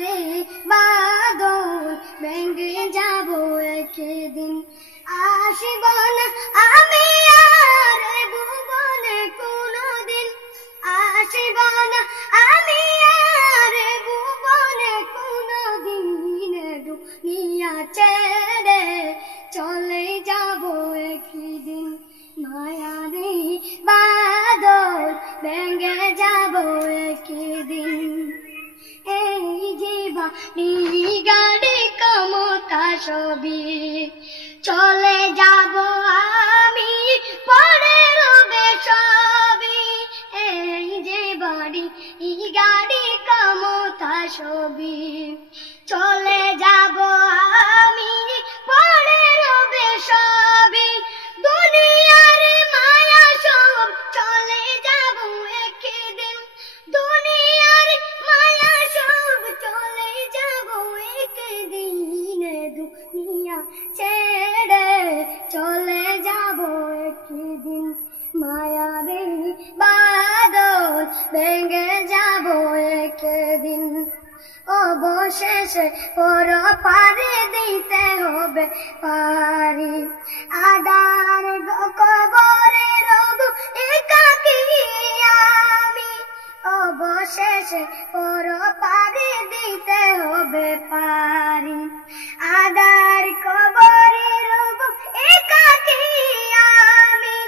রে বাদল ভেঙে যাব একদিন। আসিব না আমি আর ভুবনে কোনদিন, আসিব না আমি আর ভুবনে কোনদিন। দুনিয়া ছেড়ে চলে যাব একদিন, মায়ারে বাদল ভেঙে যাব একদিন। এই যে বাড়ি গাড়ি ক্ষমতা সবই চলে যাব আমি, পরে রবে সবই। এই যে বাড়ি গাড়ি ক্ষমতা সবই চলে যাব আমি, পরে রবে সবই। দুনিয়ার মায়া সব চলে যাব একদিন, দুনিয়ার মায়া সব চলে যাব একদিন। দুনিয়া ছেড়ে চলে যাব একদিন, মায়ারে বাদল ভেঙে যাব একদিন। অবশেষে পর পারে দিতে হবে পারি, আদার কবরে রব একাকী আমি। অবশেষে পর পারে দিতে হবে পারি, আদার কবরে রব একাকী আমি।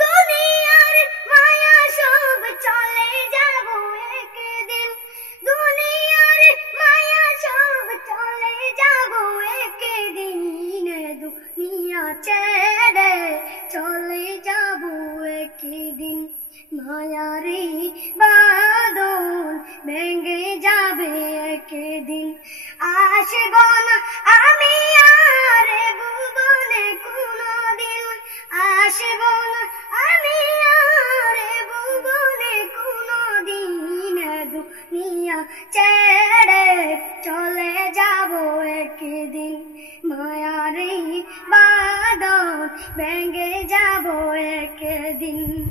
দুনিয়ার মায়া সব চলে যাব একদিন, দুনিয়ার মায়া সব চলে যাব একদিন। দুনিয়া ছেড়ে চলে যাব একদিন, মায়ারে বাদল ভেঙে যাবে একদিন। আসিব না আমি আর ভুবনে কোনদিন, আসিব না আমি আর ভুবনে কোনদিন। দুনিয়া ছেড়ে চলে যাব একদিন, মায়ারে বাদল ভেঙে যাব একদিন।